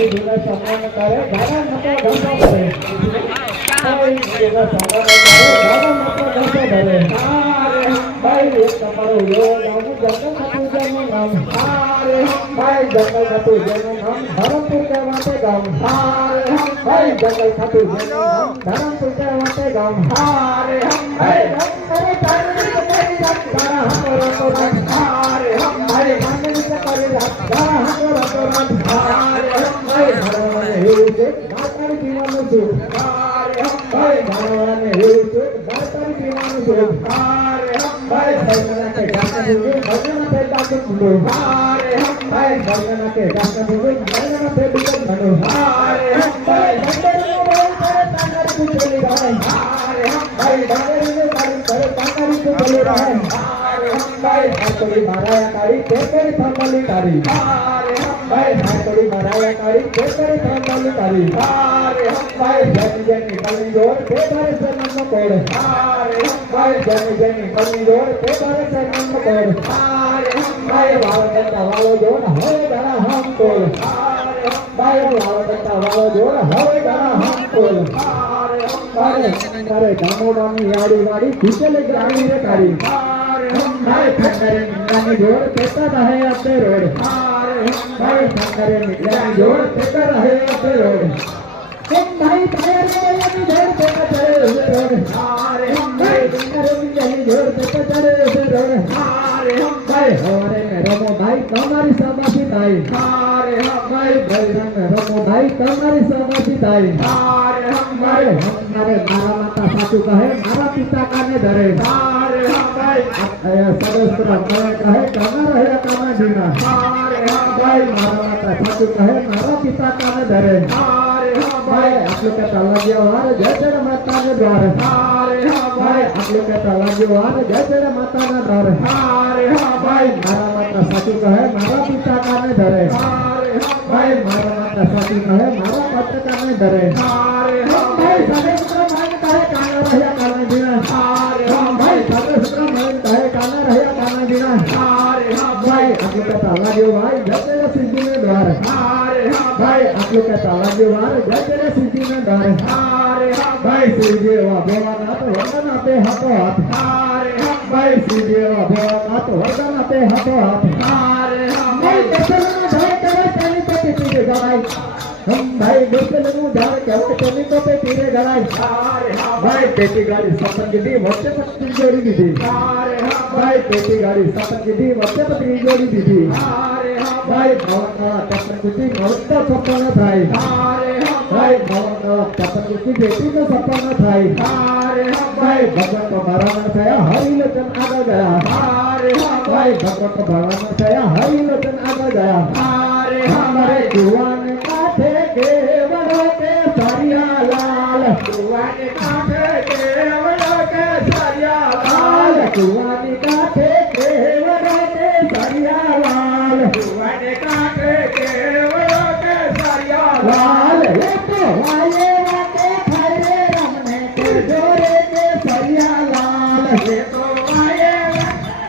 गुरुजीला सम्मान करे गाना नको घसो भरे भाई गुरुजीला सम्मान करे गाना नको घसो भरे अरे भाई एक તમારો યો જાવું જંગલ ખાતું જનું નામ અરે ભાઈ જંગલ ખાતું જનું નામ ધરમપુર કે વાતે ગામ અરે ભાઈ જંગલ ખાતું જનું નામ ધરમપુર કે વાતે ગામ અરે ભાઈ કરે તારી કરી રાખતા હમરો તો અરે ભાઈ માનવી કે કરી રાખતા હમરો તો અરે ભાઈ ભરવાને હેવું છે માતારી જીવાનું છે અરે ભાઈ ભરવાને હેવું છે માતારી જીવાનું છે અરે भाई भगवान के गाना बोले भगवान पे डाके बोलो अरे भाई भगवान के गाना बोले भगवान पे बिकन बनो अरे भाई बंदर को बोल करे तांगर को चले रहे अरे भाई बंदर को बोल करे तांगर को चले रहे अरे भाई हाथोड़ी माराया कारी तेरे थांबली कारी अरे भाई हाथोड़ी माराया कारी तेरे थांबली कारी अरे भाई जन जन निकली जोर तेरे से मन कोड़ अरे भाई जन जन निकली जोर तेरे से मन कोड़ अरे भाई वावदत्ता वालो जोर होए गरा हम तोल अरे भाई वावदत्ता वालो जोर होए गरा हम तोल अरे भाई करे दामोदानी याड़ी वाड़ी खींचले ग्रामी रे कारी अरे भाई ठंडरे निकलानी जोर पेटा रहे अते रोड अरे भाई ठंडरे निकलानी जोर पेटा रहे अते रोड भाई फायर में लगी जोर पेटा चढ़े रोड अरे भाई ठंडरे निकलानी जोर पेटा चढ़े रोड अरे भाई हमारे में रमो भाई तुम्हारी समाधि ताई अरे भाई बलराम में रमो भाई तुम्हारी समाधि ताई अरे हमारे मारा माता सासू कहे मारा पिता काने धरे अरे भाई सदस्य कहे काना रहे काना जीना अरे भाई मारा माता सासू कहे मारा पिता काने धरे अरे भाई आप लोग कहता लगे वार जय जय माता ने द्वार अरे भाई आप लोग कहता लगे वार जय जय माता ने द्वार अरे भाई मारा माता सासू कहे मारा पिता काने धरे अरे भाई मारा माता सासू कहे मारा पिता काने धरे अरे भाई सदस्य भाई कहे काना रहे काना जीना अरे भाई सदस्य भाई कहे काना रहे काना जीना अरे भाई आप लोग कहता लगे वार जय जय सिद्धि ने द्वार अरे भाई आप लोग कहता लगे वार जय जय सिद्धि ने द्वार अरे भाई सिद्धि वा भगवान वरदान पे हाथो हाथ अरे भाई सिद्धि वा भगवान वरदान पे हाथो हाथ अरे भाई दर्शन भाई करे तेनी पे पीरे गड़ाई हम भाई दर्शन जाए के तेनी पे पीरे गड़ाई अरे भाई पेटी गाड़ी सपन की वच्चे पत्नी जोड़ी दी अरे भाई पेटी गाड़ी सपन की वच्चे पत्नी जोड़ी दी अरे भाई भवन तपन की मौत सपन थाई अरे भाई भवन तपन की बेटी का सपन थाई अरे भाई भगवान को भगवान थया हरि लोचन आगे गया अरे भाई भगवान को भगवान थया हरि लोचन आगे गया अरे हमारे जुआन काठे के वड़ो के सरिया लाल जुआन काठे के वड़ो के सरिया लाल जुआन काठे के वड़ो के सरिया लाल जुआन काठे के वड़ो के सरिया लाल ये तो वाले वाके थारे रमने के जोरे के सरिया लाल ये तो वाले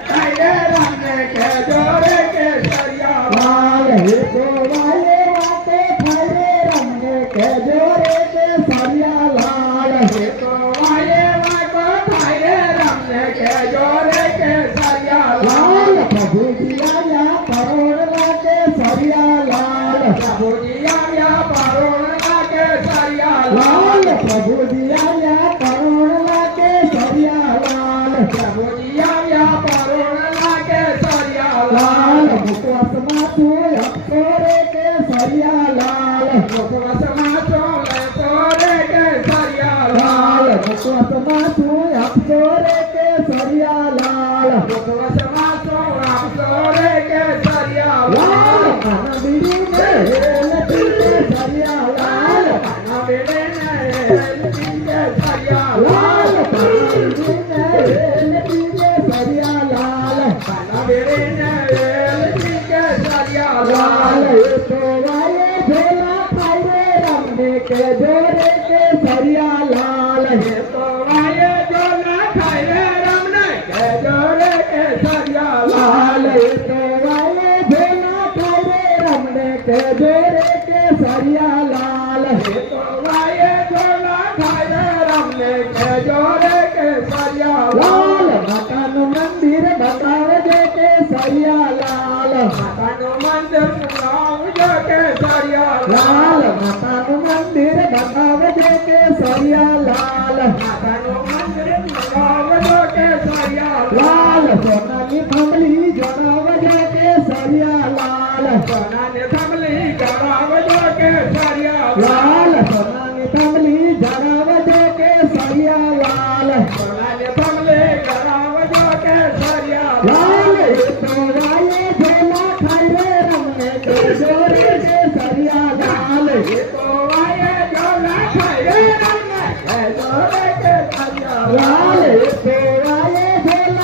थारे रमने के जोरे के सरिया लाल ये तो वाले वाके थारे रमने के जोरे के सरिया लाल ये तो वाले वाके थारे रमने के जोरे के सरिया लाल प्रभु जी आया परोड़ लाके सरिया लाल प्रभु जी आया परोड़ लाके सरिया लाल प्रभु जी आया परोड़ लाके सरिया लाल प्रभु जी आया परोड़ लाके सरिया लाल मुखवास माथो अक्षरे के सरिया लाल मुखवास माथो अक्षरे के सरिया लाल मुखवास माथो अक्षरे के सरिया लाल मुखवास माथो अक्षरे के सरिया लाल काना बिड़ी ने लती के सरिया लाल काना बिड़ी ने लती के सरिया लाल काना बिड़ी ने लती के सरिया लाल काना बिड़ी ने लती के सरिया लाल ये तो वाले झोला खाए रमने के जोरे के सरिया लाल ये तो वाले झोला खाए रमने के जोरे के सरिया लाल ये तो वाले झोला खाए रमने के जोरे के સરિયા લાલ એ તો વાયે ઝોલા ખાય રમને કહેજો રે કે સરિયા લાલ માતાનું મંદિર બતાવજે કે સરિયા લાલ માતાનું મંદિર બનાવજો કે સરિયા લાલ માતાનું મંદિર બતાવજે કે સરિયા લાલ માતાનું મંદિર બનાવજો કે સરિયા લાલ સોનાની થાંભલી જણાવજે કે સરિયા લાલ સોનાને થમલી ગરાવજો કે સરિયા લાલ સોનાની થાંભલી જણાવજે કે સરિયા લાલ સોનાને થમલી ગરાવજો કે સરિયા લાલ એ તો વાયે ઝોલા ખાય રે રમને કહેજો રે કે સરિયા લાલ એ તો વાયે ઝોલા ખાય રમને કહેજો રે કે સરિયા લાલ એ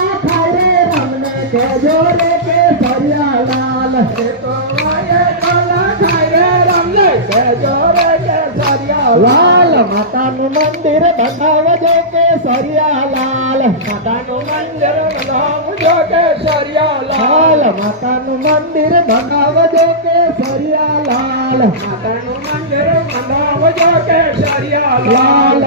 તો વાયે ઝોલા ખાય રે રમને કહેજો રે કે સરિયા લાલ એ તો વાયે ઝોલા ખાય રમને કહેજો રે કે સરિયા લાલ માતાનું મંદિર બતાવજે કે સરિયા લાલ માતાનું મંદિર બનાવજો કે સરિયા લાલ માતાનું મંદિર બનાવજે કે સરિયા લાલ માતાનું મંદિર બનાવજો કે સરિયા લાલ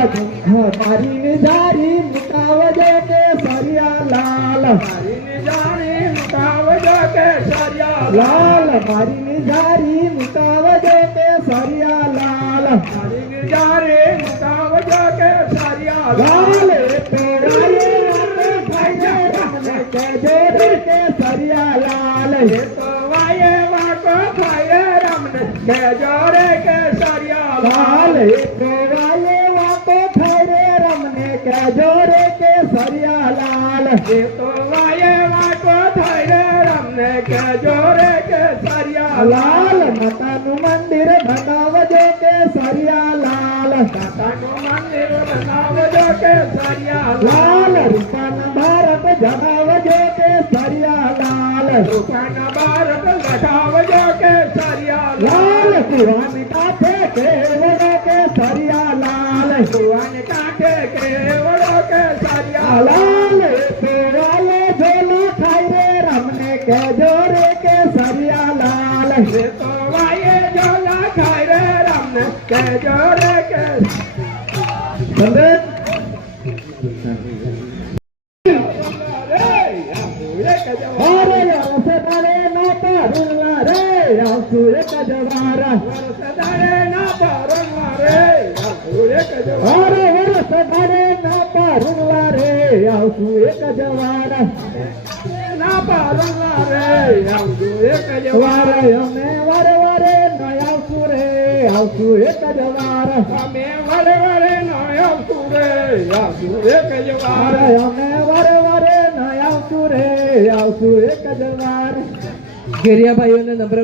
મારી નિજારી મુકાવજે કે સરિયા લાલ મારી જાણી મુકાવજો કે સરિયા લાલ મારી નિજારી મુકાવજે કે સરિયા લાલ મારી જાણી મુકાવજો કે સરિયા લાલ એ તો વાયે વાતે ખાય રમને કહેજો રે કે સરિયા લાલ એ તો વાયે વાકો ખાય રમને કહેજો રે કે સરિયા લાલ એ તો વાયે વાતે ખાય રે રમને કહેજો રે કે સરિયા લાલ એ તો વાયે વાકો થાય રમને કહેજો રે કે સરિયા લાલ માતાનું મંદિર બનાવજે કે સરિયા લાલ માતાનું મંદિર બનાવજો કે સરિયા લાલ રૂપાના ભારત જણાવજે કે સરિયા લાલ રૂપાના ભારત લખાવજો કે સરિયા લાલ કુવાની કાંઠે કેવડો કે સરિયા લાલ ભુવન કાંઠે કેવડો કે સરિયા લાલ એ તો વાયે ઝોલા ખાય રે રમને કહેજો રે કે સરિયા લાલ એ તો વાયે ઝોલા ખાય રમને કહેજો રે કે સંદેશ રે કહેજો અરે રસદારે ના પારુલા રે આવશું એક જવારા સદારે ના પરવા રે રે કહેજો અરે રસદારે ના પારુલા રે આવશું એક જવારા ના પરવા રે આવજો એક કહેજો વારે અમે વારે વારે ન આવશું રે આવશું એક જવારા અમે વરે વરે નો આવતું રે આવતું રે કહેજો અરે અમે વારે વારે ન આવશું રે આવશું એક જવારા ઘેરિયા ભાઈઓને નમ્ર